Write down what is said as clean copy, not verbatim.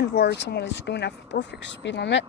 and where someone is doing a perfect speed limit.